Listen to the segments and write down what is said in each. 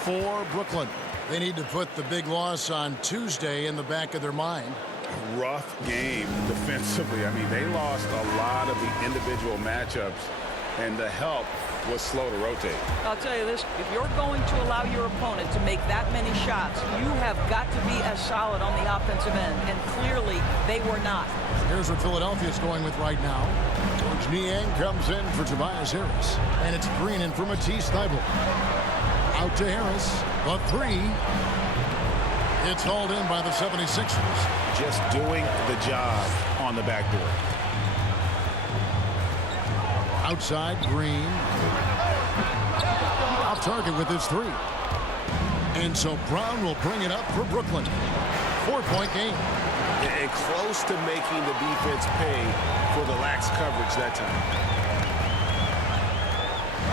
for Brooklyn. They need to put the big loss on Tuesday in the back of their mind. Rough game defensively. I mean, they lost a lot of the individual matchups, and the help was slow to rotate. I'll tell you this, if you're going to allow your opponent to make that many shots, you have got to be as solid on the offensive end, and clearly they were not. Here's what Philadelphia's going with right now. George Niang comes in for Tobias Harris, and it's Green in for Matisse Thybulle. Out to Harris, the three. It's hauled in by the 76ers. Just doing the job on the backboard. Outside, Green. Off target with his three. And so Brown will bring it up for Brooklyn. 4-point game. And close to making the defense pay for the lax coverage that time.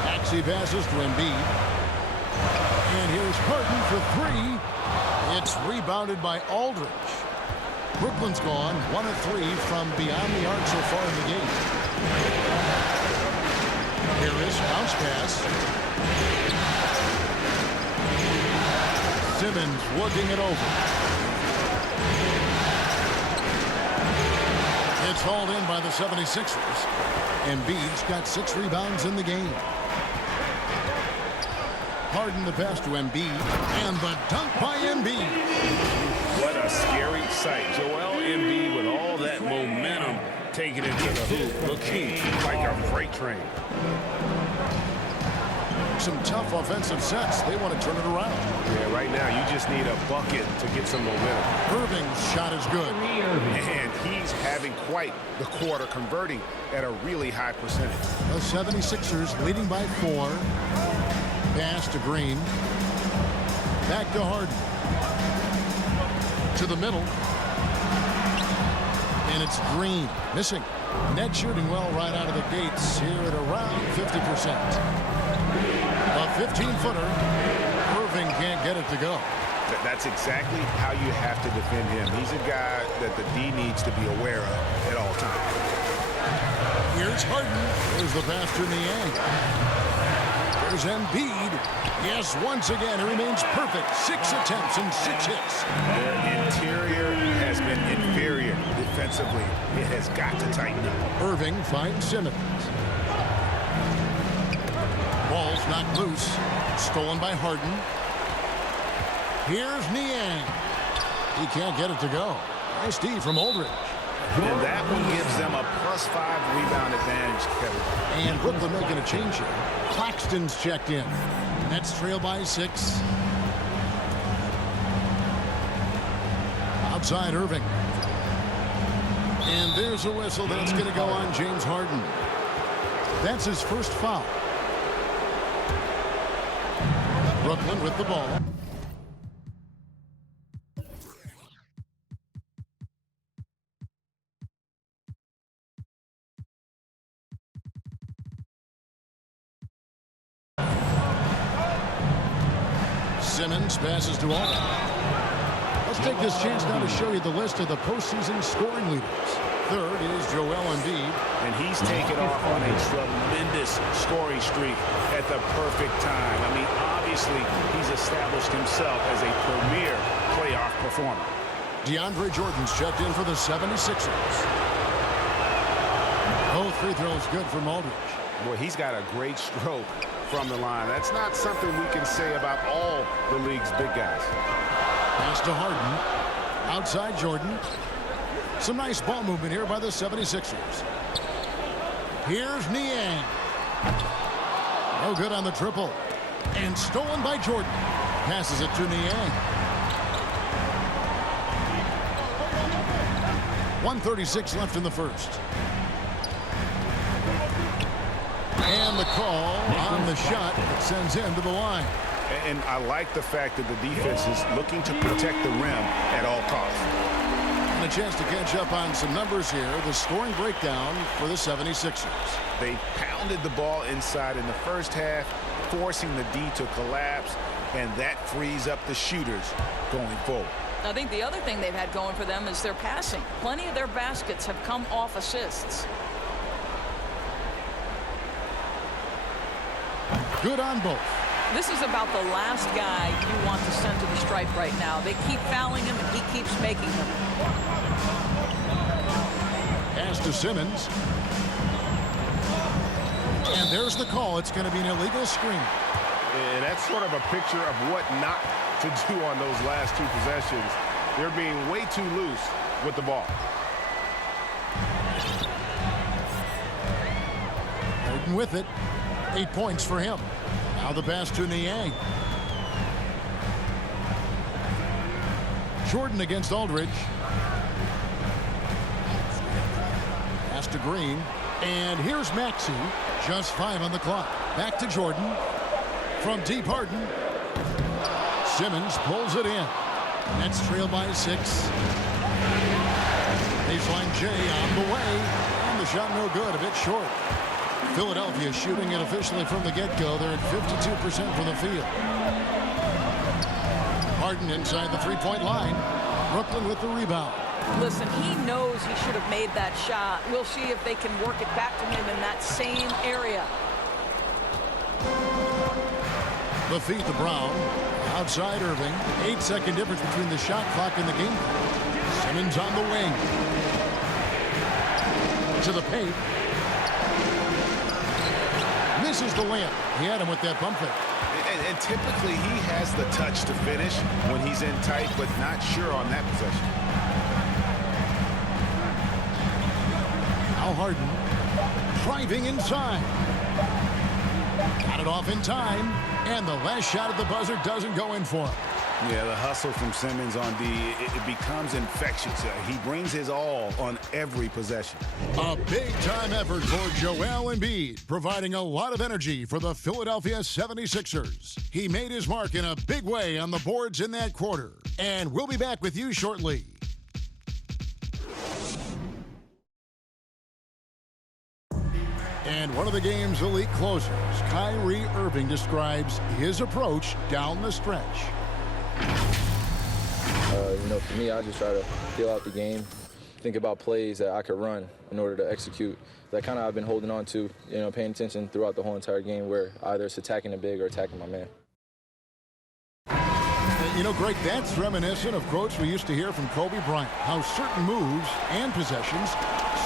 Maxey passes to Embiid. And here's Harden for three. It's rebounded by Aldridge. Brooklyn's gone 1 of 3 from beyond the arc so far in the game. Here is bounce pass. Simmons working it over. It's hauled in by the 76ers. Embiid's got 6 rebounds in the game. Harden the pass to Embiid, and the dunk by Embiid. What a scary sight. Joel Embiid with all that momentum taking it to the hoop, looking like a freight train. Some tough offensive sets. They want to turn it around. Yeah, right now you just need a bucket to get some momentum. Irving's shot is good. And he's having quite the quarter, converting at a really high percentage. The 76ers leading by 4. Pass to Green. Back to Harden. To the middle. And it's Green. Missing. Net shooting well right out of the gates here at around 50%. A 15-footer. Irving can't get it to go. That's exactly how you have to defend him. He's a guy that the D needs to be aware of at all times. Here's Harden. Here's the pass to Niang. There's Embiid. Yes, once again, he remains perfect. 6 attempts and 6 hits. Their interior has been inferior defensively. It has got to tighten up. Irving finds Simmons. Ball's knocked loose. Stolen by Harden. Here's Niang. He can't get it to go. Nice D from Aldridge. And that one gives them a +5 rebound advantage, Kevin. And Brooklyn making a change here. Claxton's checked in. Nets trail by 6. Outside Irving. And there's a whistle that's going to go on James Harden. That's his first foul. Brooklyn with the ball. Simmons passes to Aldridge. Let's take this chance now to show you the list of the postseason scoring leaders. Third is Joel Embiid. And he's taken off on a tremendous scoring streak at the perfect time. I mean, obviously, he's established himself as a premier playoff performer. DeAndre Jordan's checked in for the 76ers. Both free throws good from Aldridge. Boy, he's got a great stroke from the line. That's not something we can say about all the league's big guys. Pass to Harden. Outside Jordan. Some nice ball movement here by the 76ers. Here's Niang. No good on the triple. And stolen by Jordan. Passes it to Niang. 1:36 left in the first. And the call on the shot that sends him to the line. And I like the fact that the defense is looking to protect the rim at all costs. And a chance to catch up on some numbers here. The scoring breakdown for the 76ers. They pounded the ball inside in the first half, forcing the D to collapse, and that frees up the shooters going forward. I think the other thing they've had going for them is their passing. Plenty of their baskets have come off assists. Good on both. This is about the last guy you want to send to the stripe right now. They keep fouling him, and he keeps making them. Pass to Simmons. And there's the call. It's going to be an illegal screen. And that's sort of a picture of what not to do on those last two possessions. They're being way too loose with the ball. Harden with it. 8 points for him. Now the pass to Niang. Jordan against Aldridge. Pass to Green. And here's Maxey. Just 5 on the clock. Back to Jordan. From deep, Harden. Simmons pulls it in. Nets trail by 6. Baseline J on the way. And the shot no good. A bit short. Philadelphia shooting it officially from the get-go. They're at 52% from the field. Harden inside the three-point line. Brooklyn with the rebound. Listen, he knows he should have made that shot. We'll see if they can work it back to him in that same area. The feed to Brown. Outside Irving. 8-second difference between the shot clock and the game clock. Simmons on the wing. To the paint. Misses the layup. He had him with that bump fake. And typically he has the touch to finish when he's in tight, but not sure on that possession. Now Harden driving inside. Got it off in time. And the last shot at the buzzer doesn't go in for him. Yeah, the hustle from Simmons on D, it becomes infectious. He brings his all on every possession. A big-time effort for Joel Embiid, providing a lot of energy for the Philadelphia 76ers. He made his mark in a big way on the boards in that quarter. And we'll be back with you shortly. And one of the game's elite closers, Kyrie Irving, describes his approach down the stretch. For me, I just try to feel out the game, think about plays that I could run in order to execute. That kind of I've been holding on to, paying attention throughout the whole entire game where either it's attacking the big or attacking my man. Greg, that's reminiscent of quotes we used to hear from Kobe Bryant, how certain moves and possessions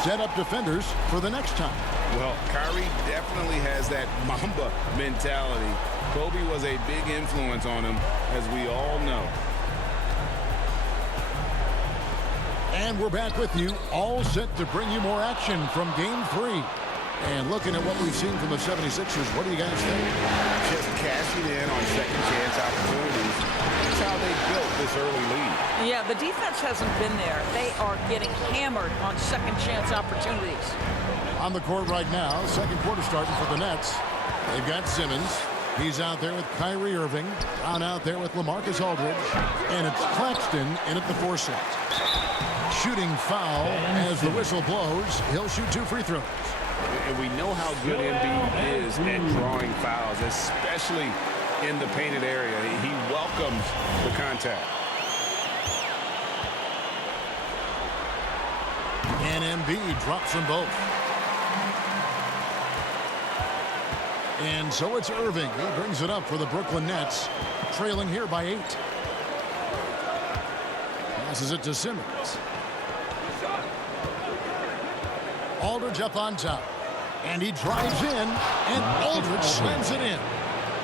set up defenders for the next time. Well, Kyrie definitely has that Mamba mentality. Kobe was a big influence on him, as we all know. And we're back with you, all set to bring you more action from Game 3. And looking at what we've seen from the 76ers, what do you guys think? Just cashing in on second chance opportunities. That's how they built this early lead. Yeah, the defense hasn't been there. They are getting hammered on second chance opportunities. On the court right now, second quarter starting for the Nets. They've got Simmons. He's out there with Kyrie Irving. Brown out there with LaMarcus Aldridge. And it's Claxton in at the 4 set. Shooting foul as the whistle blows. He'll shoot 2 free throws. And we know how good Embiid is at drawing fouls, especially in the painted area. He welcomes the contact. And Embiid drops them both. And so it's Irving. He brings it up for the Brooklyn Nets, trailing here by 8. Passes it to Simmons. Aldridge up on top. And he drives in, and Aldridge slams it in.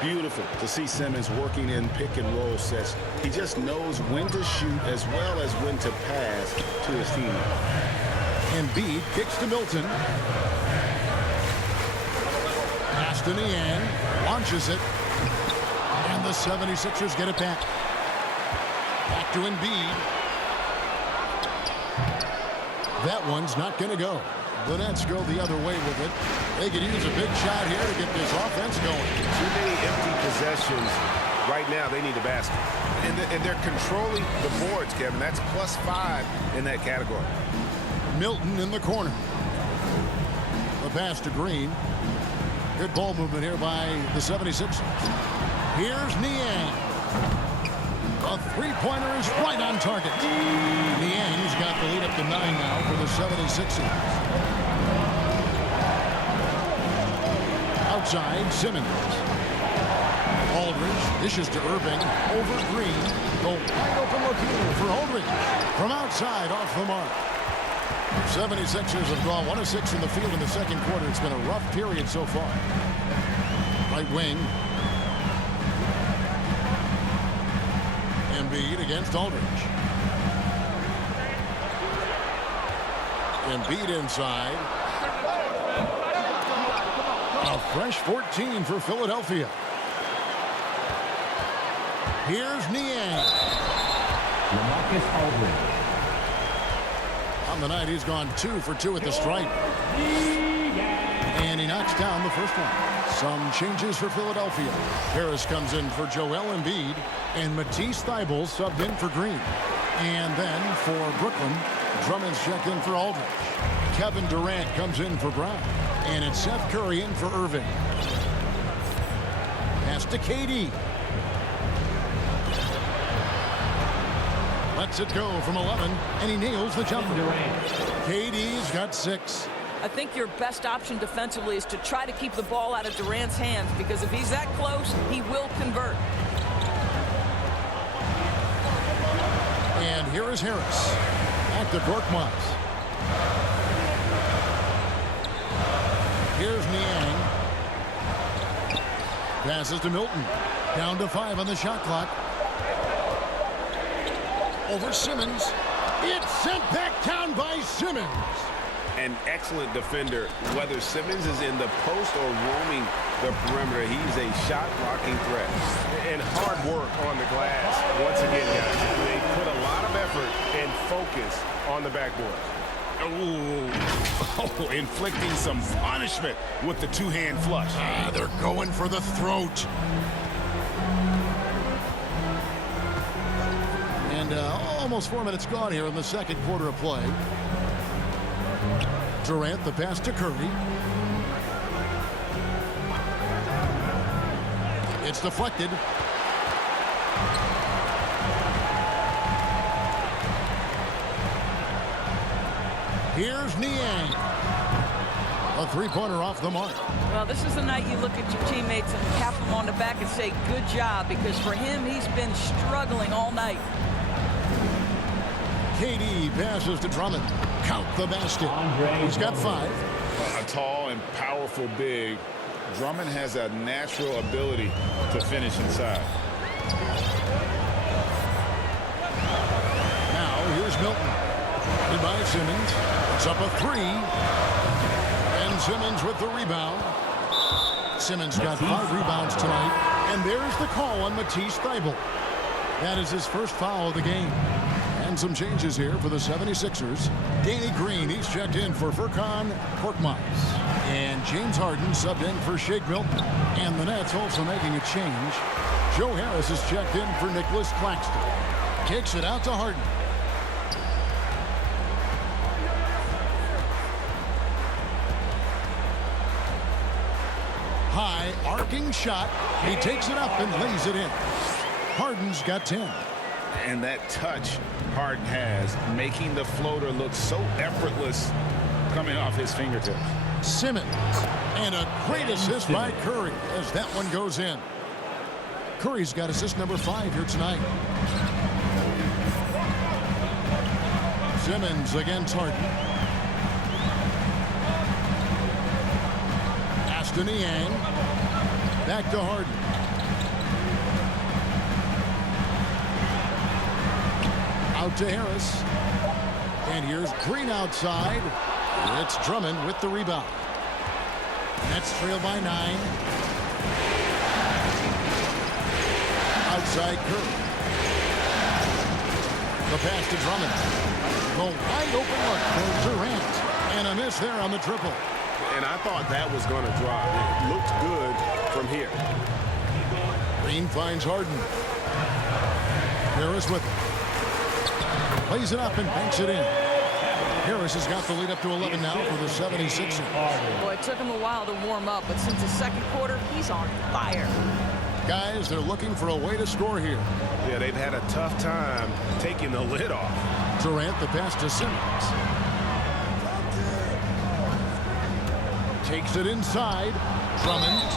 Beautiful to see Simmons working in pick and roll sets. He just knows when to shoot as well as when to pass to his teammate. Embiid kicks to Milton. Pass to Niang. Launches it. And the 76ers get it back. Back to Embiid. That one's not going to go. The Nets go the other way with it. They could use a big shot here to get this offense going. Too many empty possessions. Right now, they need a basket. And they're controlling the boards, Kevin. That's +5 in that category. Milton in the corner. The pass to Green. Good ball movement here by the 76ers. Here's Niang. A three-pointer is right on target. Niang's got the lead up to 9 now for the 76ers. Outside, Simmons. Aldridge dishes to Irving. Over Green. The wide open look here for Aldridge. From outside, off the mark. 76ers have gone 1 of 6 in the field in the second quarter. It's been a rough period so far. Right wing. Embiid against Aldridge. Embiid inside. A fresh 14 for Philadelphia. Here's Niang. LaMarcus Aldridge. On the night, he's gone 2 for 2 at the stripe. And he knocks down the first one. Some changes for Philadelphia. Harris comes in for Joel Embiid. And Matisse Thybulle subbed in for Green. And then for Brooklyn, Drummond's checked in for Aldridge. Kevin Durant comes in for Brown. And it's Seth Curry in for Irving. Pass to KD. Lets it go from 11, and he nails the jumper. KD's got 6. I think your best option defensively is to try to keep the ball out of Durant's hands, because if he's that close, he will convert. And here is Harris. Back to Korkmaz. Here's Niang. Passes to Milton. Down to 5 on the shot clock. Over Simmons. It's sent back down by Simmons. An excellent defender, whether Simmons is in the post or roaming the perimeter. He's a shot-blocking threat. And hard work on the glass. Once again, guys, they put a lot of effort and focus on the backboard. Oh, inflicting some punishment with the two-hand flush. They're going for the throat. And almost 4 minutes gone here in the second quarter of play. Durant, the pass to Curry. It's deflected. Here's Niang. A three-pointer off the mark. Well, this is the night you look at your teammates and tap them on the back and say, good job, because for him, he's been struggling all night. KD passes to Drummond. Count the basket. He's got 5. A tall and powerful big. Drummond has a natural ability to finish inside. Now, here's Milton. And by Simmons. It's up a 3. And Simmons with the rebound. Simmons got 5 rebounds tonight. And there's the call on Matisse Thybulle. That is his first foul of the game. And some changes here for the 76ers. Danny Green, he's checked in for Furkan Korkmaz. And James Harden subbed in for Shake Milton. And the Nets also making a change. Joe Harris is checked in for Nicholas Claxton. Kicks it out to Harden. High arcing shot. He takes it up and lays it in. Harden's got 10. And that touch Harden has, making the floater look so effortless coming off his fingertips. Simmons. And a great assist by Curry as that one goes in. Curry's got assist number 5 here tonight. Simmons against Harden. Pass to Niang. Back to Harden. Out to Harris. And here's Green outside. It's Drummond with the rebound. Nets trail by 9. Outside Curry. The pass to Drummond. The wide open look for Durant. And a miss there on the triple. And I thought that was going to drop. It looked good from here. Green finds Harden. Harris with it. Plays it up and banks it in. Harris has got the lead up to 11 now for the 76ers. Boy, it took him a while to warm up, but since the second quarter, he's on fire. Guys, they're looking for a way to score here. Yeah, they've had a tough time taking the lid off. Durant, the pass to Simmons. Takes it inside. Drummond.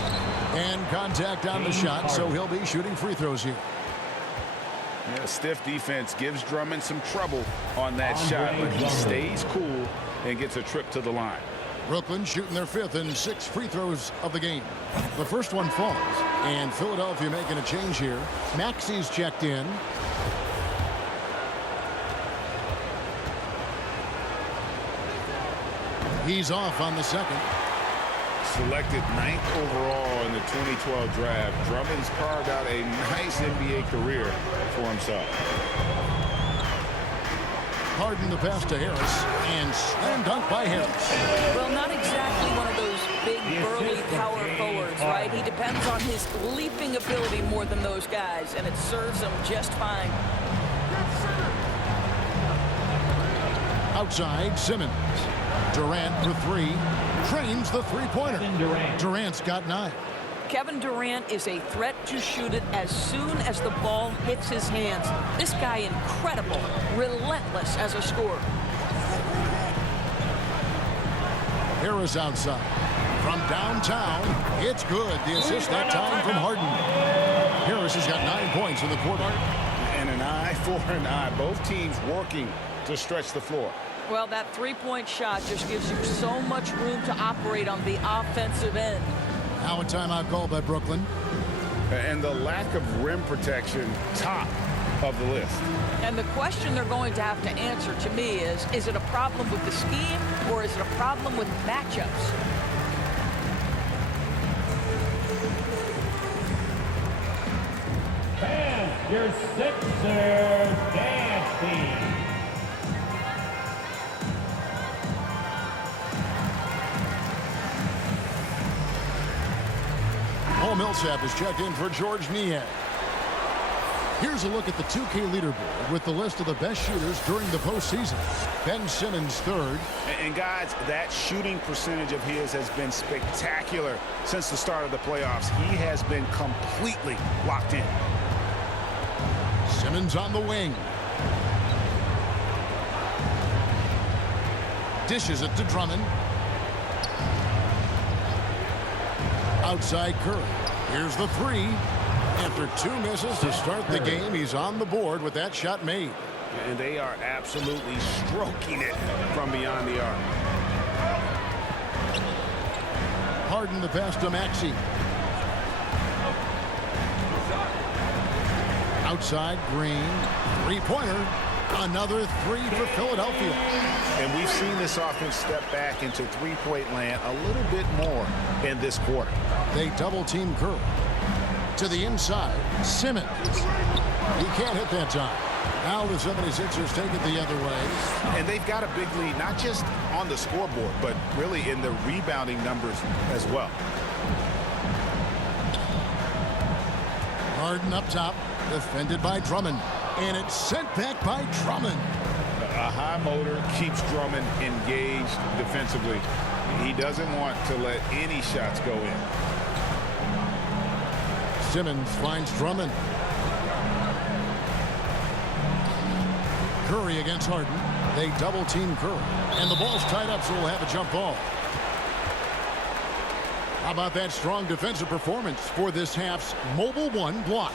And contact on the shot, so he'll be shooting free throws here. Yeah, stiff defense gives Drummond some trouble on that shot, but he stays cool and gets a trip to the line. Brooklyn shooting their 5th and 6th free throws of the game. The first one falls, and Philadelphia making a change here. Maxi's checked in. He's off on the second. Selected 9th overall in the 2012 draft, Drummond's carved out a nice NBA career for himself. Harden the pass to Harris, and slam dunk by Harris. Well, not exactly one of those big, burly power forwards, right? He depends on his leaping ability more than those guys, and it serves him just fine. Outside, Simmons. Durant for 3. Trains the three-pointer. Durant's got 9. Kevin Durant is a threat to shoot it as soon as the ball hits his hands. This guy incredible, relentless as a scorer. Harris outside. From downtown, it's good. The assist that time from Harden. Harris has got 9 points in the quarter. And an eye for an eye. Both teams working to stretch the floor. Well, that three-point shot just gives you so much room to operate on the offensive end. Now a timeout call by Brooklyn. And the lack of rim protection, top of the list. And the question they're going to have to answer to me is it a problem with the scheme or is it a problem with matchups? And your Sixers dance team. Paul Millsap is checked in for George Niang. Here's a look at the 2K leaderboard with the list of the best shooters during the postseason. Ben Simmons 3rd. And guys, that shooting percentage of his has been spectacular since the start of the playoffs. He has been completely locked in. Simmons on the wing. Dishes it to Drummond. Outside Curry. Here's the 3. After 2 misses to start the game, he's on the board with that shot made. And they are absolutely stroking it from beyond the arc. Harden the pass to Maxey. Outside Green. 3-pointer. Another 3 for Philadelphia. And we've seen this offense step back into three-point land a little bit more in this quarter. They double-team Curry. To the inside, Simmons. He can't hit that time. Now the 76ers take it the other way. And they've got a big lead, not just on the scoreboard, but really in the rebounding numbers as well. Harden up top, defended by Drummond. And it's sent back by Drummond. A high motor keeps Drummond engaged defensively. He doesn't want to let any shots go in. Simmons finds Drummond. Curry against Harden. They double-team Curry. And the ball's tied up, so we'll have a jump ball. How about that strong defensive performance for this half's Mobile One block?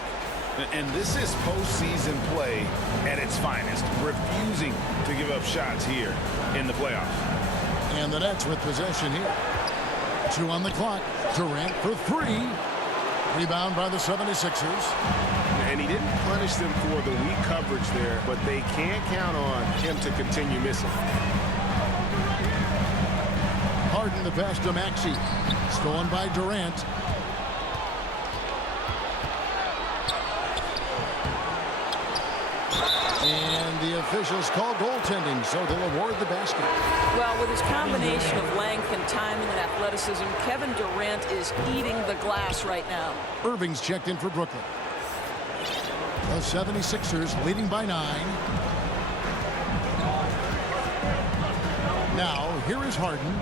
And this is postseason play at its finest, refusing to give up shots here in the playoffs. And the Nets with possession here. 2 on the clock. Durant for 3. Rebound by the 76ers. And he didn't punish them for the weak coverage there, but they can't count on him to continue missing. Harden the pass to Maxey. Stolen by Durant. And the officials call goaltending, so they'll award the basket. Well, with his combination of length and timing and athleticism, Kevin Durant is eating the glass right now. Irving's checked in for Brooklyn. The 76ers leading by 9. Now, here is Harden.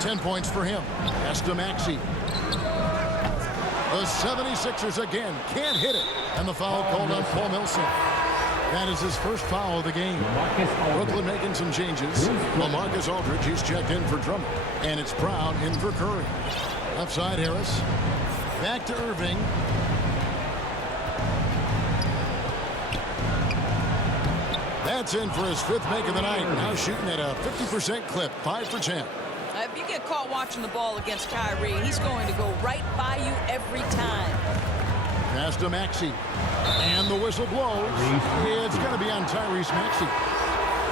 10 points for him. Pass to Maxey. The 76ers again can't hit it. And the foul called on Paul Millsap. That is his first foul of the game. Brooklyn making some changes. LaMarcus Aldridge, he's checked in for Drummond. And it's Brown in for Curry. Left side, Harris. Back to Irving. That's in for his 5th make of the night. Now shooting at a 50% clip, 5 for 10. If you get caught watching the ball against Kyrie, he's going to go right by you every time. Pass to Maxey. And the whistle blows. It's going to be on Tyrese Maxey.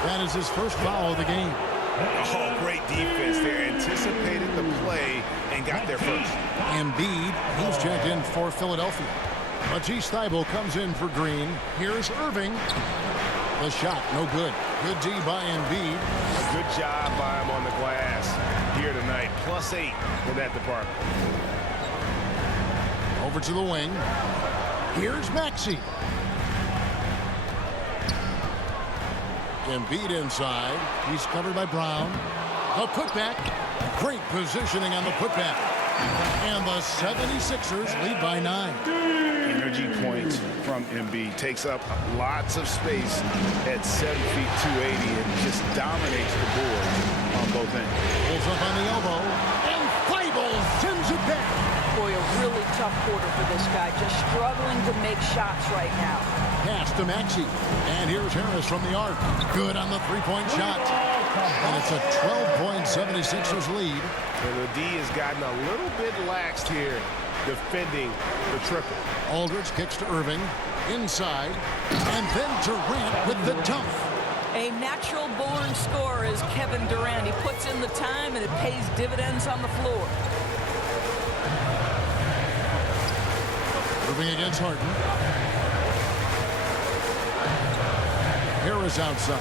That is his first foul of the game. Oh, great defense there. Anticipated the play and got there first. Embiid, he's checked in for Philadelphia. Matisse Thybulle comes in for Green. Here's Irving. The shot, no good. Good D by Embiid. Good job by him on the glass here tonight. +8 in that department. Over to the wing. Here's Maxey. Embiid inside. He's covered by Brown. The putback. Great positioning on the putback. And the 76ers lead by 9. Energy points from Embiid. Takes up lots of space at 7 feet 280 and just dominates the board on both ends. Pulls up on the elbow. And Thybulle sends it back. Boy, a really tough quarter for this guy. Just struggling to make shots right now. Pass to Maxey. And here's Harris from the arc. Good on the three-point shot. And it's a 12-point 76ers lead. And the D has gotten a little bit laxed here defending the triple. Aldridge kicks to Irving. Inside. And then Durant with the dunk. A natural-born scorer is Kevin Durant. He puts in the time, and it pays dividends on the floor. Irving against Harden. Harris outside.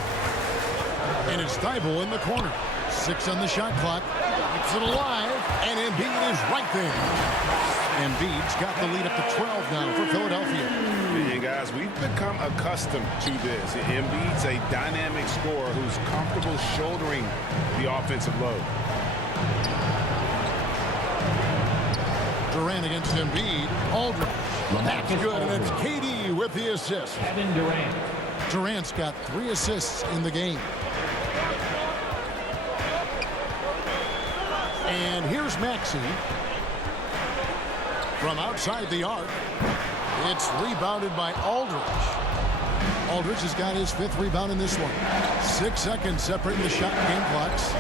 And it's Thybulle in the corner. 6 on the shot clock. Keeps it alive. And Embiid is right there. Embiid's got the lead up to 12 now for Philadelphia. And guys, we've become accustomed to this. Embiid's a dynamic scorer who's comfortable shouldering the offensive load. Durant against Embiid. Aldridge. That's good, and it's KD with the assist. Kevin Durant. Durant's got 3 assists in the game. And here's Maxey. From outside the arc. It's rebounded by Aldridge. Aldridge has got his 5th rebound in this one. 6 seconds separating the shot and game clocks.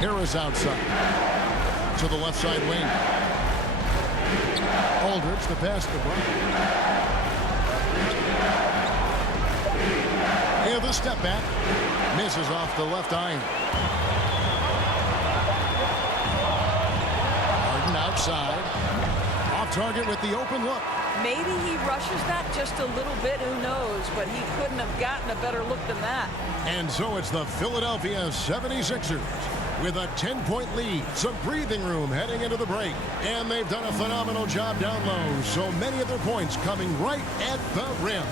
Harris outside. To the left side wing. Aldridge, the pass to Brown. And the step back. Misses off the left iron. Harden outside. Off target with the open look. Maybe he rushes that just a little bit, who knows, but he couldn't have gotten a better look than that. And so it's the Philadelphia 76ers with a 10-point lead. Some breathing room heading into the break. And they've done a phenomenal job down low. So many of their points coming right at the rim.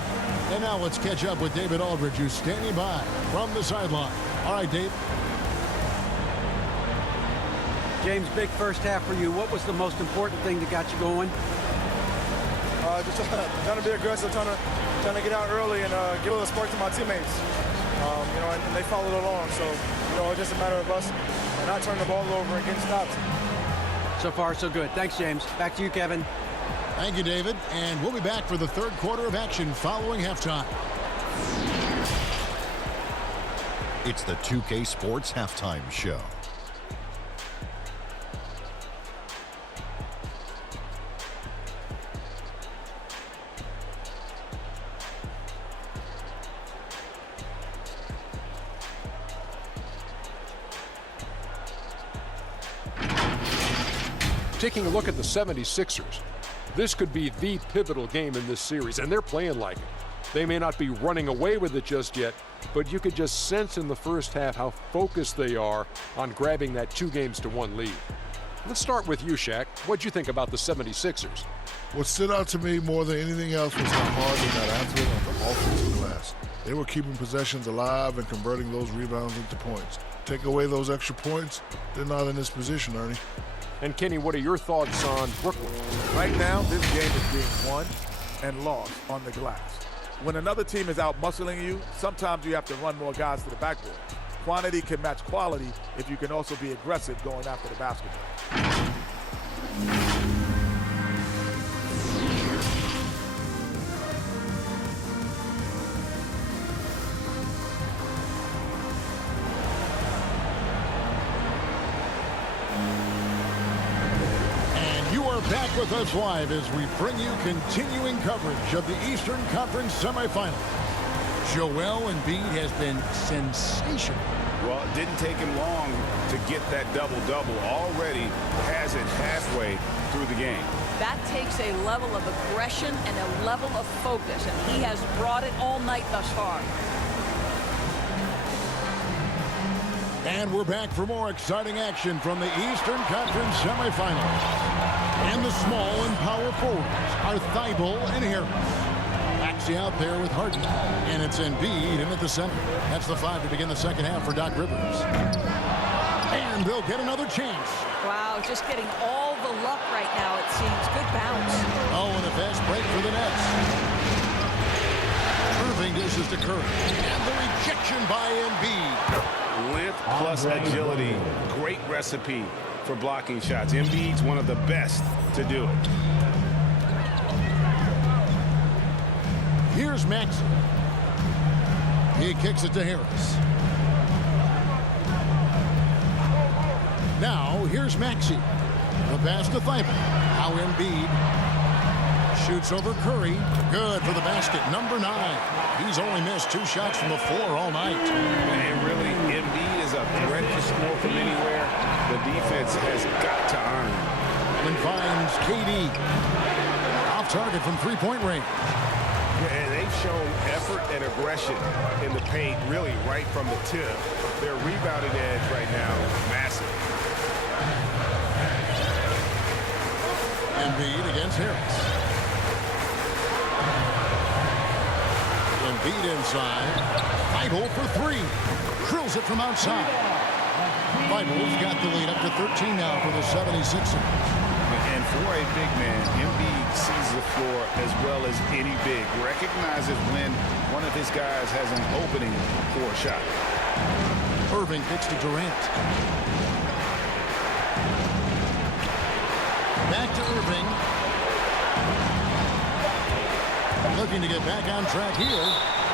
And now let's catch up with David Aldridge, who's standing by from the sideline. All right, Dave. James, big first half for you. What was the most important thing that got you going? Just trying to be aggressive, trying to get out early and give a little spark to my teammates. And they followed along. So, it's just a matter of us not turning the ball over and getting stops. So far, so good. Thanks, James. Back to you, Kevin. Thank you, David. And we'll be back for the 3rd quarter of action following halftime. It's the 2K Sports Halftime Show. Taking a look at the 76ers, this could be the pivotal game in this series, and they're playing like it. They may not be running away with it just yet, but you could just sense in the first half how focused they are on grabbing that 2-1 lead. Let's start with you, Shaq. What'd you think about the 76ers? What stood out to me more than anything else was how hard they got after it on the offensive glass. They were keeping possessions alive and converting those rebounds into points. Take away those extra points, they're not in this position, Ernie. And Kenny, what are your thoughts on Brooklyn? Right now, this game is being won and lost on the glass. When another team is out muscling you, sometimes you have to run more guys to the backboard. Quantity can match quality if you can also be aggressive going after the basketball. Back with us live as we bring you continuing coverage of the Eastern Conference semifinals. Joel Embiid has been sensational. Well, it didn't take him long to get that double-double. Already has it halfway through the game. That takes a level of aggression and a level of focus, and he has brought it all night thus far. And we're back for more exciting action from the Eastern Conference semifinals. And the small and power forwards are Thibault and Harris. Maxey out there with Harden. And it's Embiid in at the center. That's the 5 to begin the second half for Doc Rivers. And they'll get another chance. Wow, just getting all the luck right now, it seems. Good bounce. Oh, and a fast break for the Nets. Irving dishes to Curry. And the rejection by Embiid. Length plus agility. Great recipe for blocking shots. Embiid's one of the best to do it. Here's Maxey. He kicks it to Harris. Now, here's Maxey. The pass to Thibault. Now Embiid shoots over Curry. Good for the basket. Number 9. He's only missed 2 shots from the floor all night. And really, Embiid is a threat to score from anywhere. The defense has got to honor him. And finds KD. Off target from 3-point range. And they've shown effort and aggression in the paint, really right from the tip. Their rebounding edge right now, massive. Embiid against Harris. Embiid inside. Thibault for 3. Drills it from outside. Thibault's got the lead up to 13 now for the 76ers. And for a big man, Embiid sees the floor as well as any big. Recognizes when one of his guys has an opening for a shot. Irving kicks to Durant. Back to Irving. Looking to get back on track here.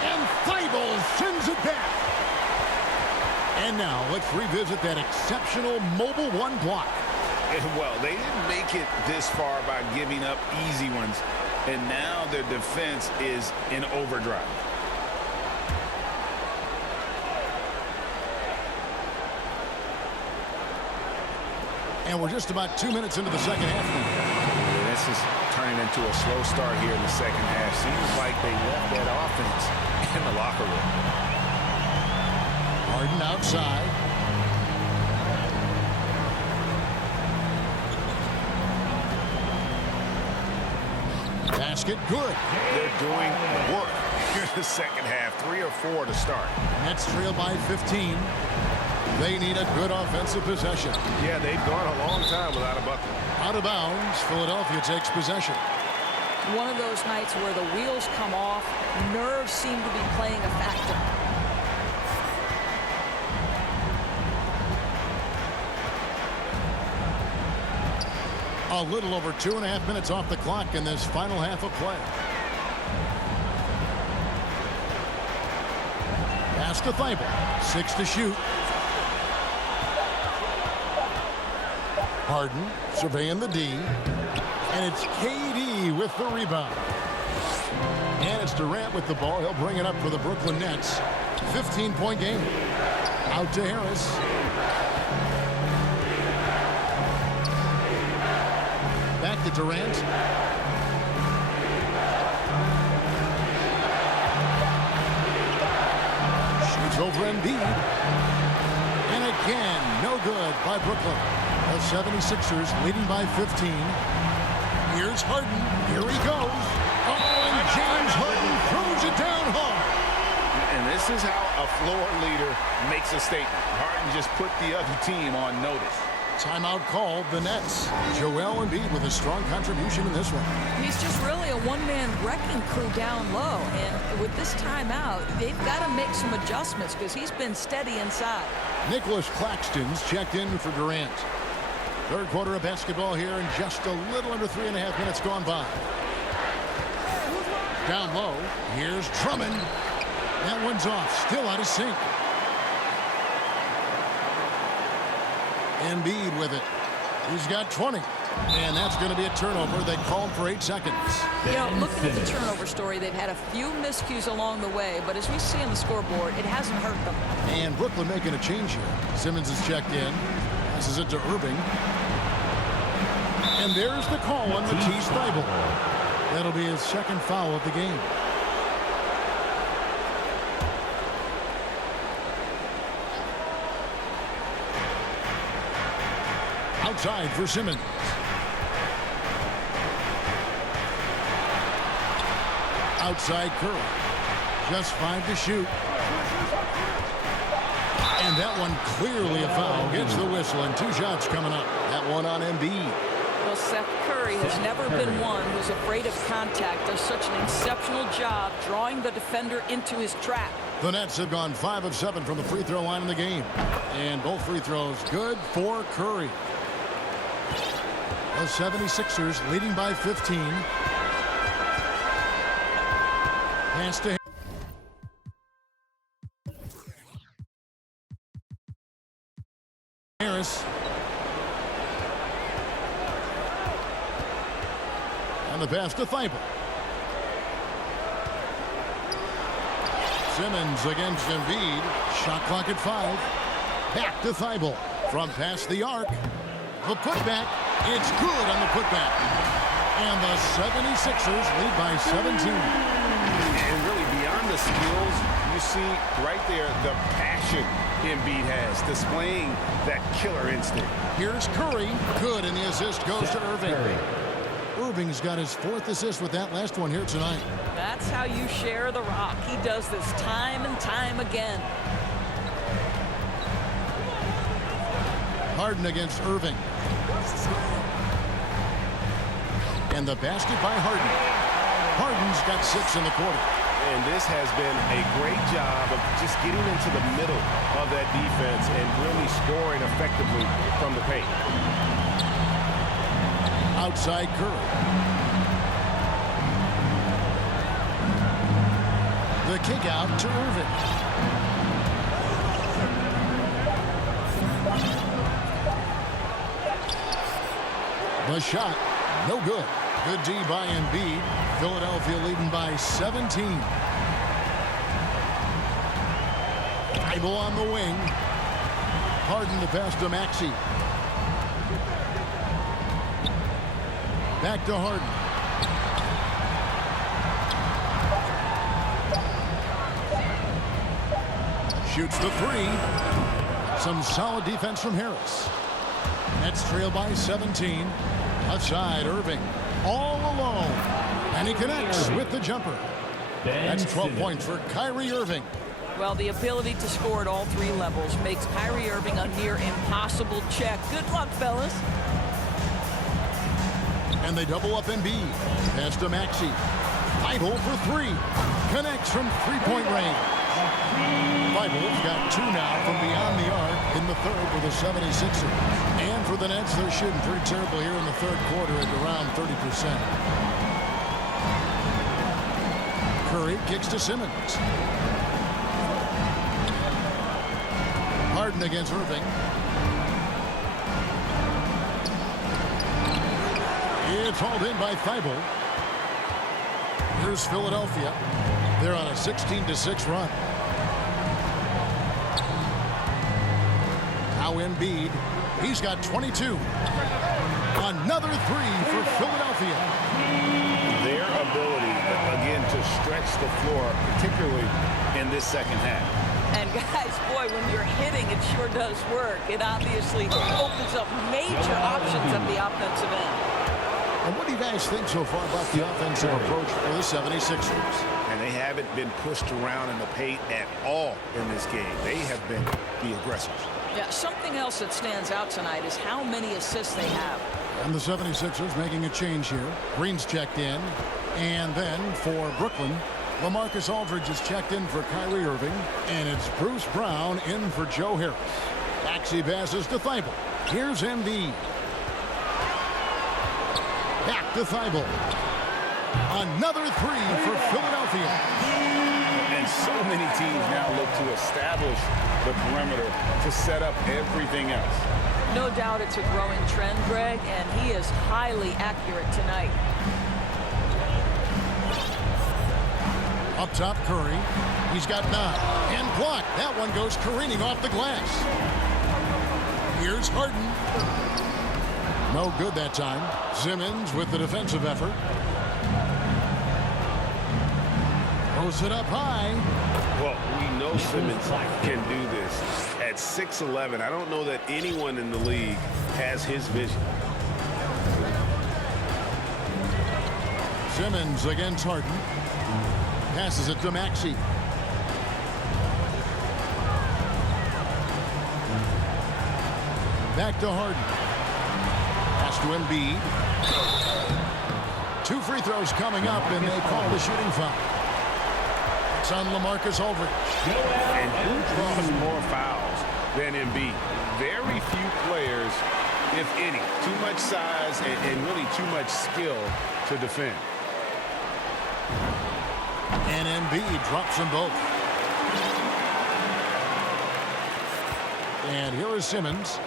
And Thibault sends it back. And now let's revisit that exceptional mobile 1 block. Well, they didn't make it this far by giving up easy ones. And now their defense is in overdrive. And we're just about 2 minutes into the second half. Yeah, this is turning into a slow start here in the second half. Seems like they left that offense in the locker room. Harden outside. Basket good. They're doing work here in the second half. 3 or 4 to start. Nets trail by 15. They need a good offensive possession. Yeah, they've gone a long time without a bucket. Out of bounds, Philadelphia takes possession. One of those nights where the wheels come off, nerves seem to be playing a factor. A little over 2.5 minutes off the clock in this final half of play. Pass to Thibault. 6 to shoot. Harden surveying the D. And it's KD with the rebound. And it's Durant with the ball. He'll bring it up for the Brooklyn Nets. 15-point game. Out to Harris. Back to Durant. Shoots over Embiid. And again, no good by Brooklyn. The 76ers leading by 15. Here's Harden. Here he goes. Oh, and James Harden throws it down hard. And this is how a floor leader makes a statement. Harden just put the other team on notice. Timeout called, the Nets. Joel Embiid with a strong contribution in this one. He's just really a one-man wrecking crew down low. And with this timeout, they've got to make some adjustments because he's been steady inside. Nicholas Claxton's checked in for Durant. Third quarter of basketball here, and just a little under 3.5 minutes gone by. Down low. Here's Drummond. That one's off. Still out of sync. Embiid with it. He's got 20. And that's going to be a turnover. They called for 8 seconds. You know, looking at the turnover story, they've had a few miscues along the way, but as we see on the scoreboard, it hasn't hurt them. And Brooklyn making a change here. Simmons is checked in. Passes it to Irving. And there's the call on Matisse Thybulle. That'll be his second foul of the game. Outside for Simmons. Outside Curry. Just 5 to shoot. And that one clearly a foul. Gets the whistle, and 2 shots coming up. That one on Embiid. Well, Seth Curry has never been one who's afraid of contact. Does such an exceptional job drawing the defender into his trap. The Nets have gone 5 of 7 from the free throw line in the game. And both free throws good for Curry. The 76ers leading by 15. Pass to Harris. And the pass to Thybulle. Simmons against Embiid. Shot clock at 5. Back to Thybulle. From past the arc. The putback. It's good on the putback. And the 76ers lead by 17. And really beyond the skills, you see right there the passion Embiid has, displaying that killer instinct. Here's Curry. Good, and the assist goes to Irving. Irving's got his 4th assist with that last one here tonight. That's how you share the rock. He does this time and time again. Harden against Irving. And the basket by Harden. Harden's got 6 in the quarter. And this has been a great job of just getting into the middle of that defense and really scoring effectively from the paint. Outside Curry. The kick out to Irving. The shot, no good. Good D by Embiid. Philadelphia leading by 17. Thybulle on the wing. Harden to pass to Maxey. Back to Harden. Shoots the 3. Some solid defense from Harris. Nets trail by 17. Outside Irving. All alone. And he connects with the jumper. That's 12 points for Kyrie Irving. Well, the ability to score at all 3 levels makes Kyrie Irving a near impossible check. Good luck, fellas. And they double up Embiid. Pass to Maxey. Thybulle for 3. Connects from 3-point range. Thybulle's got 2 now from beyond the arc in the third for the 76ers. And for the Nets, they're shooting pretty terrible here in the third quarter at around 30%. Curry kicks to Simmons. Harden against Irving. It's hauled in by Thybulle. Here's Philadelphia. They're on a 16-6 run. Now Embiid. He's got 22. Another 3 for Philadelphia. Their ability, again, to stretch the floor, particularly in this second half. And guys, boy, when you're hitting, it sure does work. It obviously opens up major options at the offensive end. And what do you guys think so far about the offensive approach for the 76ers? And they haven't been pushed around in the paint at all in this game. They have been the aggressors. Yeah, something else that stands out tonight is how many assists they have. And the 76ers making a change here. Green's checked in. And then for Brooklyn, LaMarcus Aldridge is checked in for Kyrie Irving. And it's Bruce Brown in for Joe Harris. Maxey passes to Thybulle. Here's Embiid. Back to Thibault. Another three for Philadelphia. And so many teams now look to establish the perimeter to set up everything else. No doubt it's a growing trend, Greg, and he is highly accurate tonight. Up top, Curry. He's got 9. And blocked. That one goes careening off the glass. Here's Harden. No good that time. Simmons with the defensive effort. Throws it up high. Well, we know Simmons can do this. At 6'11", I don't know that anyone in the league has his vision. Simmons against Harden. Passes it to Maxey. Back to Harden. Pass to Embiid. 2 free throws coming up, and they call the shooting foul. It's on LaMarcus Aldridge. And who draws more fouls than Embiid? Very few players, if any. Too much size and really too much skill to defend. And Embiid drops them both. And here is Simmons.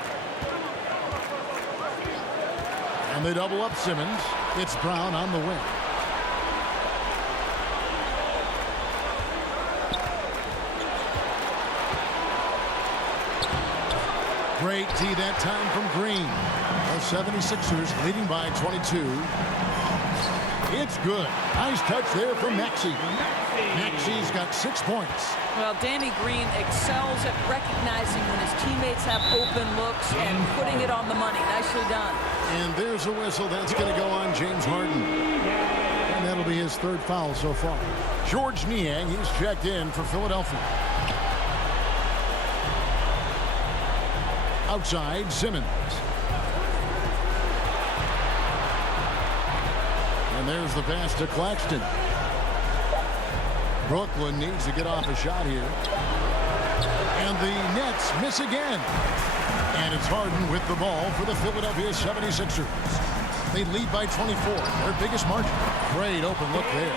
And they double up Simmons. It's Brown on the wing. Great tee that time from Green. The 76ers leading by 22. It's good. Nice touch there from Maxey. Maxey's got 6 points. Well, Danny Green excels at recognizing when his teammates have open looks and putting it on the money. Nicely done. And there's a whistle. That's going to go on James Harden. And that'll be his 3rd foul so far. Georges Niang, he's checked in for Philadelphia. Outside, Simmons. And there's the pass to Claxton. Brooklyn needs to get off a shot here. And the Nets miss again. And it's Harden with the ball for the Philadelphia 76ers. They lead by 24, their biggest margin. Great open look there.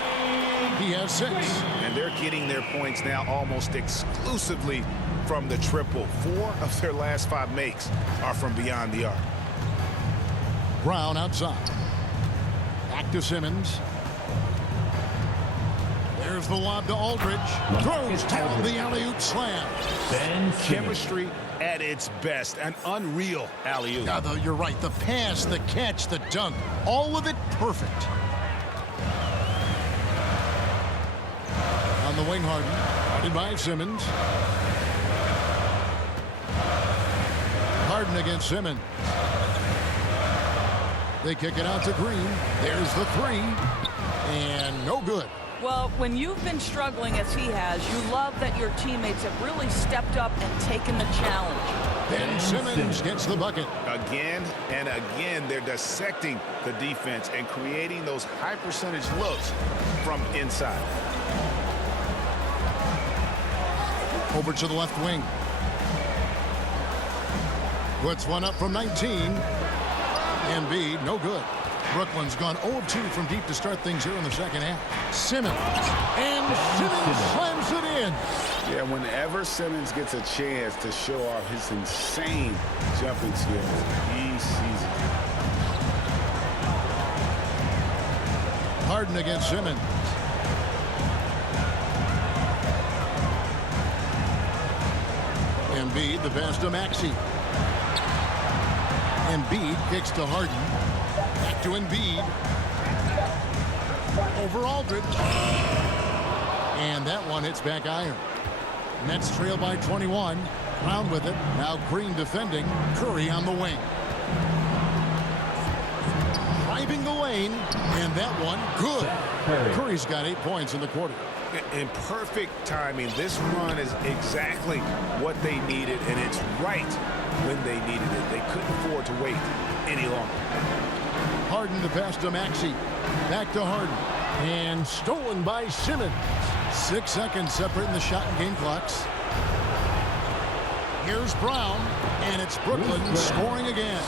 He has 6. And they're getting their points now almost exclusively from the triple. 4 of their last 5 makes are from beyond the arc. Brown outside. Back to Simmons. There's the lob to Aldridge. Throws down the alley-oop slam. Chemistry at its best. An unreal alley-oop. Yeah, you're right. The pass, the catch, the dunk. All of it perfect. On the wing, Harden. Guarded by Simmons. Harden against Simmons. They kick it out to Green. There's the 3. And no good. Well, when you've been struggling as he has, you love that your teammates have really stepped up and taken the challenge. Ben Simmons gets the bucket. Again and again, they're dissecting the defense and creating those high percentage looks from inside. Over to the left wing. Puts one up from 19. Embiid, no good. Brooklyn's gone 0 of 2 from deep to start things here in the second half. Simmons. And Simmons slams it in. Yeah, whenever Simmons gets a chance to show off his insane jumping skills, he sees it. Harden against Simmons. Embiid, the pass to Maxey. Embiid kicks to Harden. Back to Embiid. Over Aldridge. And that one hits back iron. Nets trail by 21. Brown with it. Now Green defending. Curry on the wing. Driving the lane. And that one good. Curry's got 8 points in the quarter. In perfect timing. This run is exactly what they needed, and it's right when they needed it. They couldn't afford to wait any longer. Harden to pass to Maxey. Back to Harden. And stolen by Simmons. 6 seconds separating the shot and game clocks. Here's Brown. And it's Brooklyn scoring again.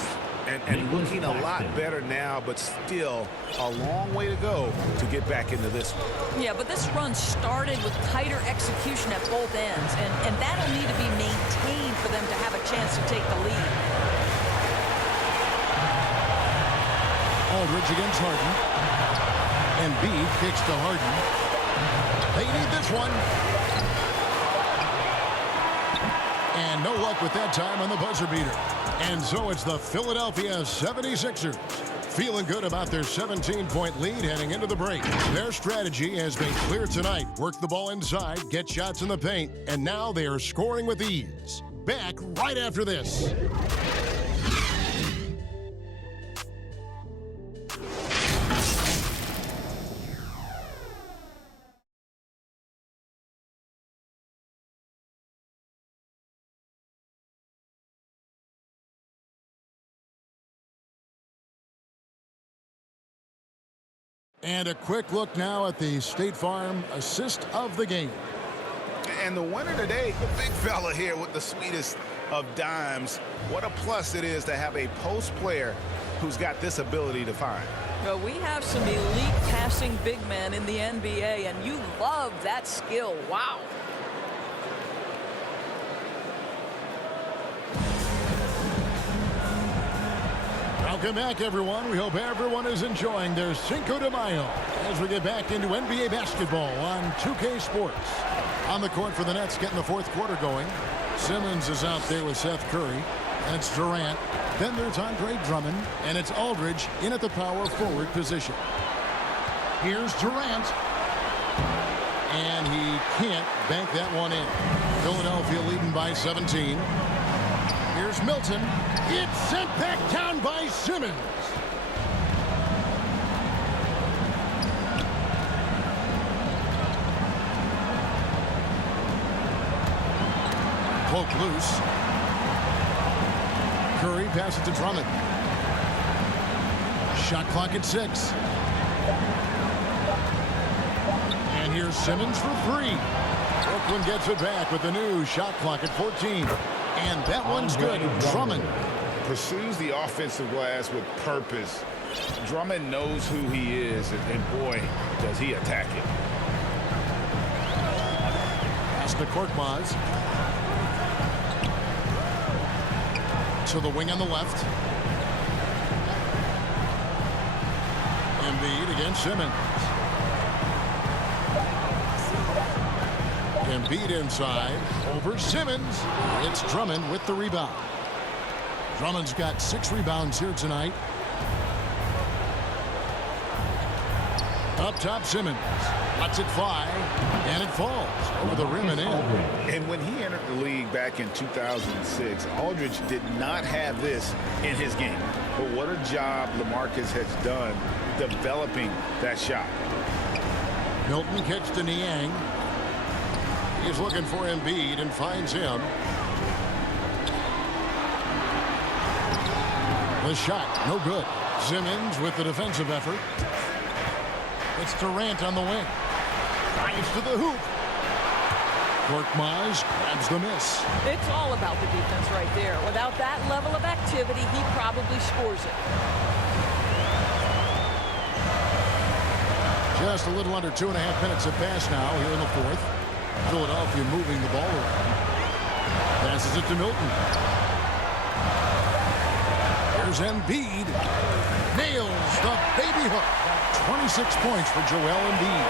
and looking a lot better now, but still a long way to go to get back into this one. Yeah, but this run started with tighter execution at both ends, and that'll need to be maintained for them to have a chance to take the lead. Aldridge against Harden. Embiid kicks to Harden. They need this one. And no luck with that time on the buzzer beater. And so it's the Philadelphia 76ers feeling good about their 17-point lead heading into the break. Their strategy has been clear tonight. Work the ball inside, get shots in the paint, and now they are scoring with ease. Back right after this. And a quick look now at the State Farm assist of the game. And the winner today, the big fella here with the sweetest of dimes. What a plus it is to have a post player who's got this ability to find. Well, we have some elite passing big men in the NBA, and you love that skill. Wow. Welcome back, everyone. We hope everyone is enjoying their Cinco de Mayo as we get back into NBA basketball on 2K Sports. On the court for the Nets, getting the fourth quarter going. Simmons is out there with Seth Curry. And it's Durant. Then there's Andre Drummond. And it's Aldridge in at the power forward position. Here's Durant. And he can't bank that one in. Philadelphia leading by 17. Here's Milton. It's sent back down by Simmons. Poke loose. Curry passes to Drummond. Shot clock at 6. And here's Simmons for 3. Brooklyn gets it back with the new shot clock at 14. And that one's good. Drummond pursues the offensive glass with purpose. Drummond knows who he is, and boy, does he attack it. Pass to Korkmaz. To the wing on the left. Embiid against Simmons. Embiid inside over Simmons. It's Drummond with the rebound. Drummond's got 6 rebounds here tonight. Up top, Simmons lets it fly, and it falls over the rim and in. And when he entered the league back in 2006, Aldridge did not have this in his game. But what a job LaMarcus has done developing that shot. Milton kicks to Niang. He's looking for Embiid and finds him. The shot, no good. Simmons with the defensive effort. It's Durant on the wing. Drives to the hoop. Korkmaz grabs the miss. It's all about the defense right there. Without that level of activity, he probably scores it. Just a little under 2.5 minutes have passed now here in the fourth. Philadelphia moving the ball around. Passes it to Milton. Here's Embiid. Nails the baby hook. 26 points for Joel Embiid.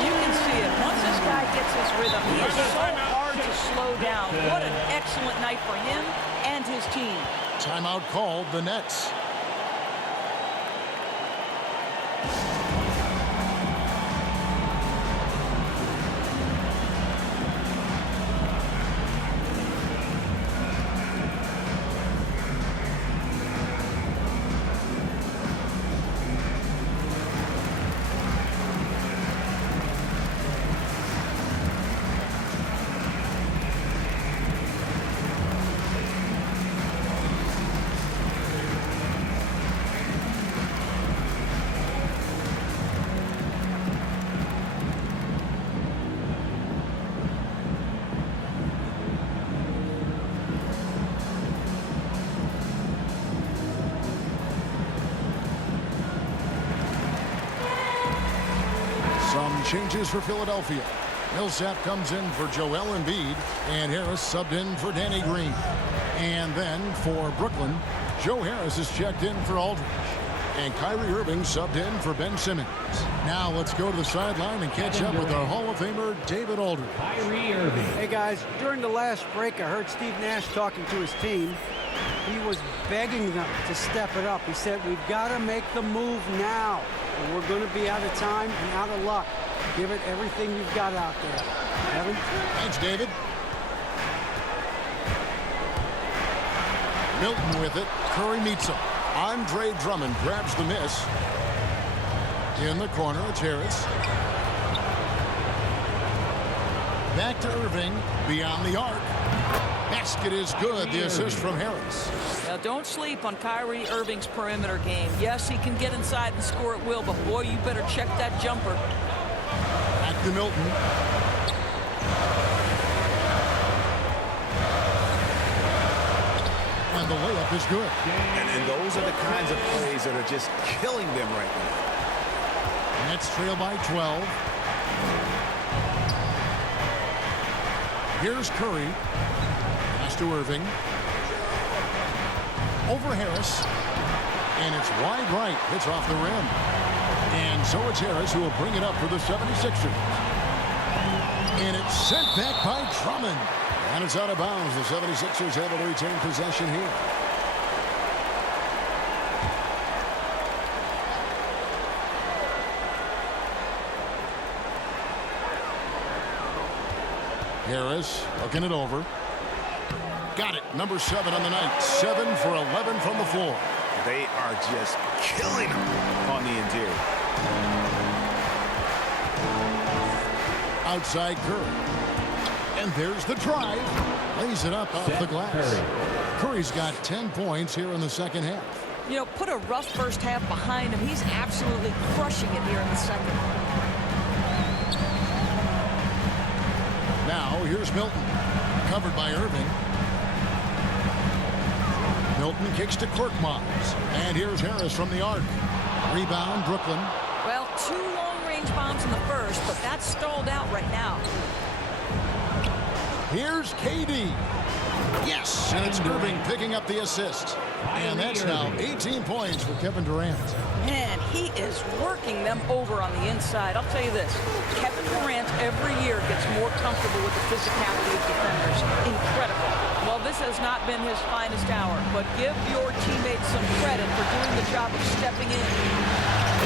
You can see it. Once this guy gets his rhythm, he is so hard to slow down. What an excellent night for him and his team. Timeout called, the Nets. Some changes for Philadelphia. Millsap comes in for Joel Embiid, and Harris subbed in for Danny Green. And then for Brooklyn, Joe Harris is checked in for Aldridge. And Kyrie Irving subbed in for Ben Simmons. Now let's go to the sideline and catch up with our Hall of Famer, David Aldridge. Kyrie Irving. Hey, guys, during the last break, I heard Steve Nash talking to his team. He was begging them to step it up. He said, we've got to make the move now, or we're going to be out of time and out of luck. Give it everything you've got out there. Evan? Thanks, David. Milton with it. Curry meets him. Andre Drummond grabs the miss. In the corner, it's Harris. Back to Irving. Beyond the arc. Basket is good. The assist from Harris. Now, don't sleep on Kyrie Irving's perimeter game. Yes, he can get inside and score at will, but boy, you better check that jumper. Back to Milton. And the layup is good. And those are the kinds of plays that are just killing them right now. Nets trail by 12. Here's Curry. Pass to Irving. Over Harris. And it's wide right. It's off the rim. And so it's Harris who will bring it up for the 76ers. And it's sent back by Drummond. And it's out of bounds. The 76ers able to retain possession here. Harris looking it over. Got it. Number 7 on the night. 7 for 11 from the floor. They are just killing them on the interior. Outside Curry. And there's the drive. Lays it up off the glass. Curry's got 10 points here in the second half. You know, put a rough first half behind him. He's absolutely crushing it here in the second. Now, here's Milton. Covered by Irving. Milton kicks to Korkmaz. And here's Harris from the arc. Rebound, Brooklyn. Well, 2 long-range bombs in the first, but that's stalled out right now. Here's KD. Yes, and it's Irving picking up the assist. And that's now 18 points for Kevin Durant. Man, he is working them over on the inside. I'll tell you this, Kevin Durant every year gets more comfortable with the physicality of defenders. Incredible. Well, this has not been his finest hour, but give your teammates some credit for doing the job of stepping in.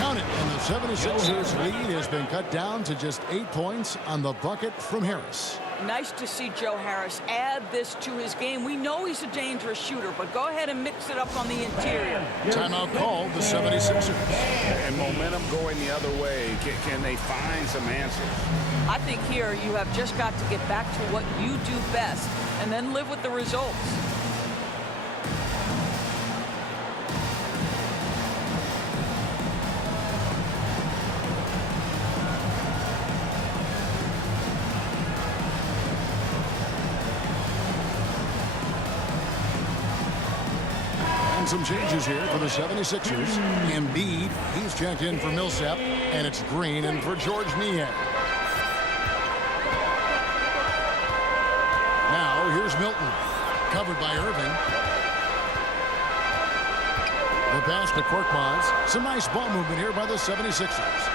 Count it, and the 76ers lead has been cut down to just 8 points on the bucket from Harris. Nice to see Joe Harris add this to his game. We know he's a dangerous shooter, but go ahead and mix it up on the interior. Timeout called, the 76ers. And momentum going the other way. Can they find some answers? I think here you have just got to get back to what you do best and then live with the results. Some changes here for the 76ers. Embiid, he's checked in for Millsap, and it's Green in for George Niang. Now here's Milton, covered by Irving. The pass to Korkmaz. Some nice ball movement here by the 76ers.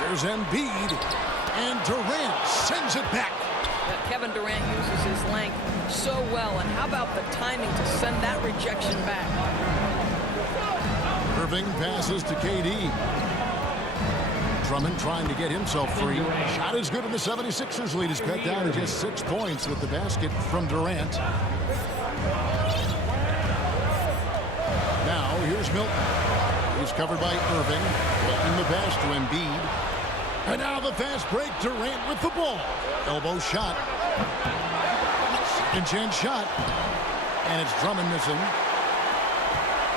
There's Embiid, and Durant sends it back. Kevin Durant uses his length so well, and how about the timing to send that rejection back? Irving passes to KD. Drummond trying to get himself free. Shot is good, and the 76ers lead is cut down to just 6 points with the basket from Durant. Now here's Milton. He's covered by Irving. Getting the pass to Embiid. And now the fast break. Durant with the ball. Elbow shot. Second chance shot. And it's Drummond missing.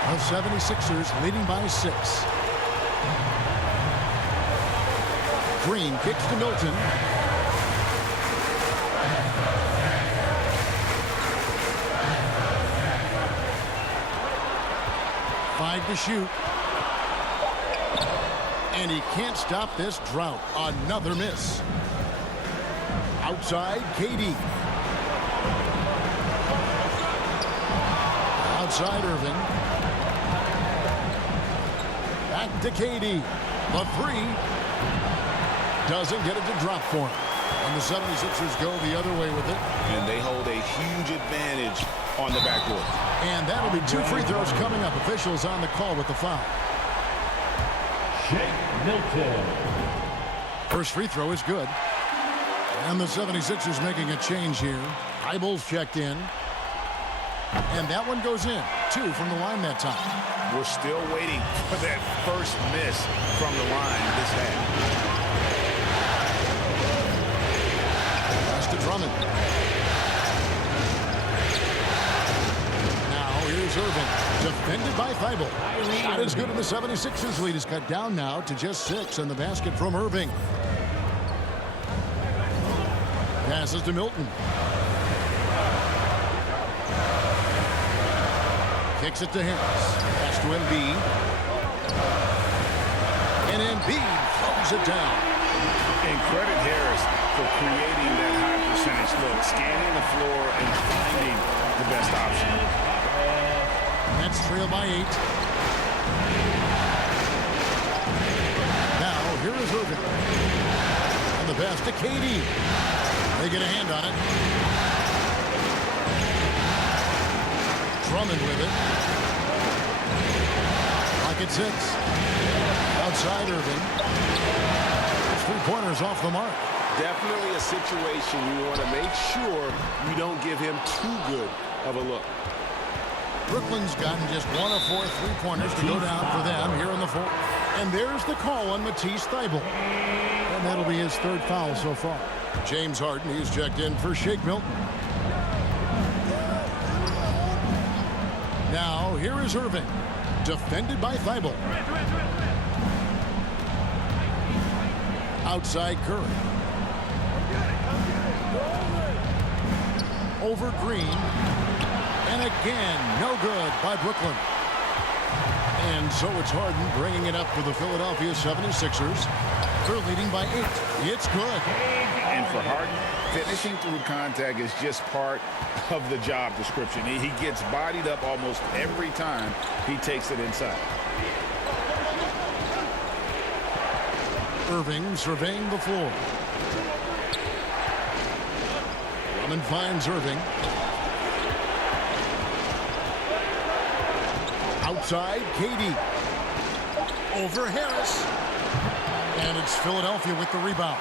The 76ers leading by 6. Green kicks to Milton. Five to shoot. And he can't stop this drought. Another miss. Outside, KD. Outside, Irving. Back to KD. The three. Doesn't get it to drop for him. And the 76ers go the other way with it. And they hold a huge advantage on the backboard. And that'll be 2 free throws coming up. Officials on the call with the foul. Shake Milton. First free throw is good. And the 76ers making a change here. Eibel's checked in. And that one goes in. 2 from the line that time. We're still waiting for that first miss from the line this half. Pass to Drummond. Now here's Irving. Defended by Thybulle. Shot is good, and the 76ers lead is cut down now to just 6, and the basket from Irving. Passes to Milton. Kicks it to Harris. Pass to Embiid. And Embiid throws it down. And credit Harris for creating that high percentage look, scanning the floor and finding the best option. Nets trail by 8. Now here is Irving. And the pass to KD. They get a hand on it. Drummond with it. Clock at 6. Outside Irving. 3-pointers off the mark. Definitely a situation you want to make sure you don't give him too good of a look. Brooklyn's gotten just 1 of 4 3-pointers to go down for them here in the 4th. And there's the call on Matisse Thybulle. And that'll be his 3rd foul so far. James Harden, he's checked in for Shake Milton. Now, here is Irving. Defended by Thybulle. Outside Curry. Over Green. And again, no good by Brooklyn. And so it's Harden bringing it up for the Philadelphia 76ers. They're leading by 8. It's good. And for Harden, finishing through contact is just part of the job description. He gets bodied up almost every time he takes it inside. Irving surveying the floor. Drummond finds Irving. Outside, KD. Over Harris. And it's Philadelphia with the rebound.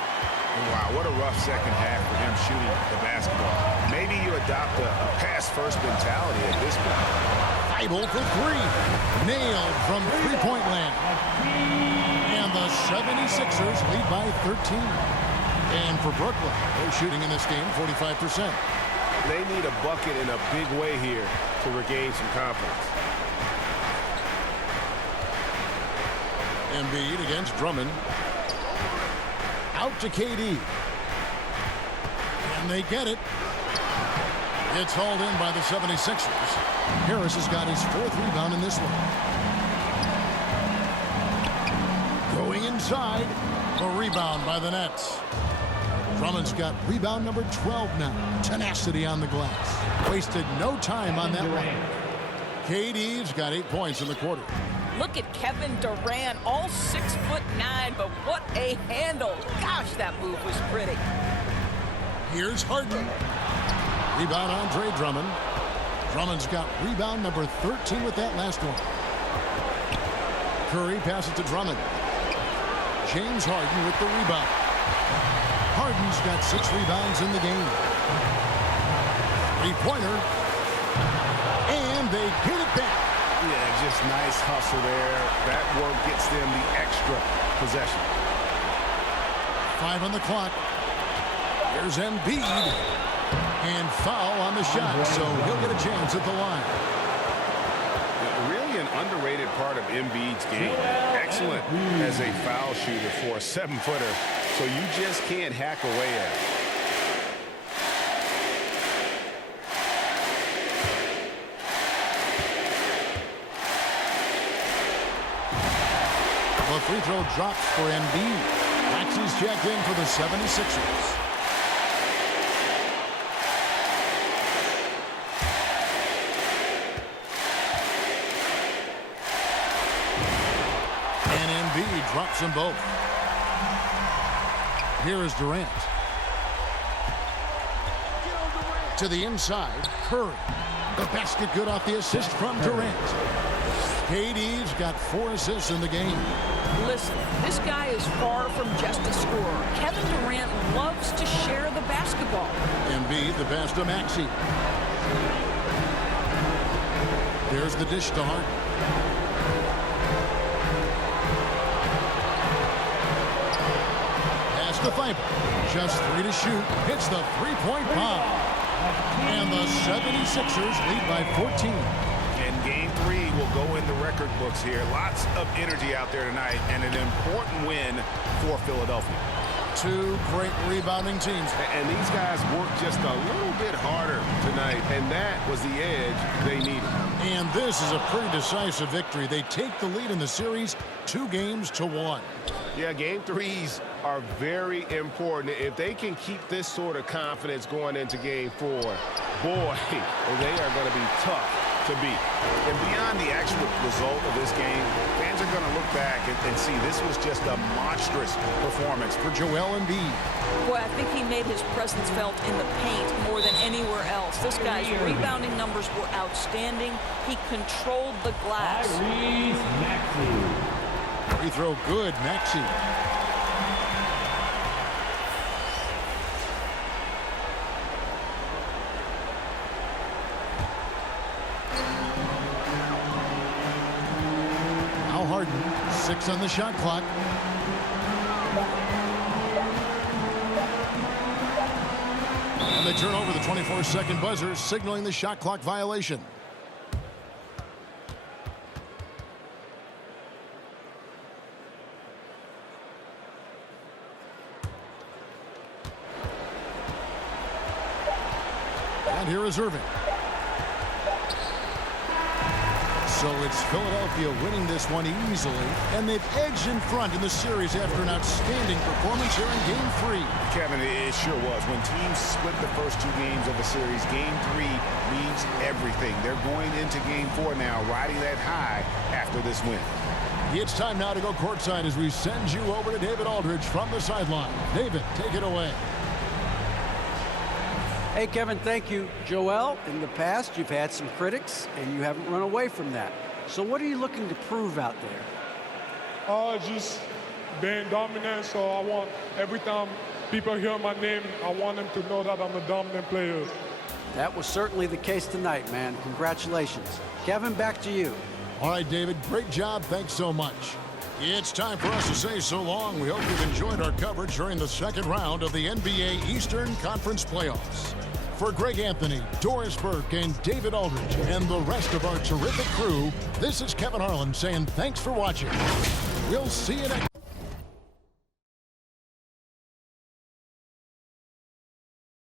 Wow, what a rough second half for him shooting the basketball. Maybe you adopt a pass-first mentality at this point. Thybulle for 3. Nailed from three-point land. And the 76ers lead by 13. And for Brooklyn, they're shooting in this game 45%. They need a bucket in a big way here to regain some confidence. Embiid against Drummond. Out to KD. And they get it. It's hauled in by the 76ers. Harris has got his 4th rebound in this one. Going inside. A rebound by the Nets. Drummond's got rebound number 12 now. Tenacity on the glass. Wasted no time on that one. KD's got 8 points in the quarter. Look at Kevin Durant, all 6'9", but what a handle. Gosh, that move was pretty. Here's Harden. Rebound Andre Drummond. Drummond's got rebound number 13 with that last one. Curry passes to Drummond. James Harden with the rebound. Harden's got 6 rebounds in the game. 3-pointer. And they get it back. Yeah, just nice hustle there. That work gets them the extra possession. 5 on the clock. Here's Embiid. And foul on the shot, so he'll get a chance at the line. Really an underrated part of Embiid's game. Excellent as a foul shooter for a 7-footer, so you just can't hack away at it. The free throw drops for Embiid. Maxey's checked in for the 76ers. And Embiid drops them both. Here is Durant. To the inside, Curry. The basket good off the assist from Durant. KD's got 4 assists in the game. Listen, this guy is far from just a scorer. Kevin Durant loves to share the basketball. Embiid, the pass to Maxey. There's the dish to Harden. Pass to Thybulle. Just 3 to shoot. Hits the three-point bomb. And the 76ers lead by 14. And game 3 will go in the record books here. Lots of energy out there tonight, and an important win for Philadelphia. 2 great rebounding teams. And these guys worked just a little bit harder tonight, and that was the edge they needed. And this is a pretty decisive victory. They take the lead in the series 2-1. Yeah, game 3s are very important. If they can keep this sort of confidence going into game 4, boy, they are going to be tough to beat. And beyond the actual result of this game, fans are going to look back and see this was just a monstrous performance for Joel Embiid. Boy, I think he made his presence felt in the paint more than anywhere else. This guy's rebounding numbers were outstanding. He controlled the glass. Free throw good, Maxey. Now Harden, 6 on the shot clock. And they turn over the 24-second buzzer, signaling the shot clock violation. And here is Irving. So it's Philadelphia winning this one easily, and they've edged in front in the series after an outstanding performance here in Game 3. Kevin, it sure was. When teams split the first 2 games of a series, Game 3 means everything. They're going into Game 4 now, riding that high after this win. It's time now to go courtside as we send you over to David Aldridge from the sideline. David, take it away. Hey, Kevin, thank you. Joel, in the past, you've had some critics, and you haven't run away from that. So what are you looking to prove out there? Just being dominant, so I want every time people hear my name, I want them to know that I'm a dominant player. That was certainly the case tonight, man. Congratulations. Kevin, back to you. All right, David, great job. Thanks so much. It's time for us to say so long. We hope you've enjoyed our coverage during the second round of the NBA Eastern Conference Playoffs. For Greg Anthony, Doris Burke, and David Aldridge, and the rest of our terrific crew, this is Kevin Harlan saying thanks for watching. We'll see you next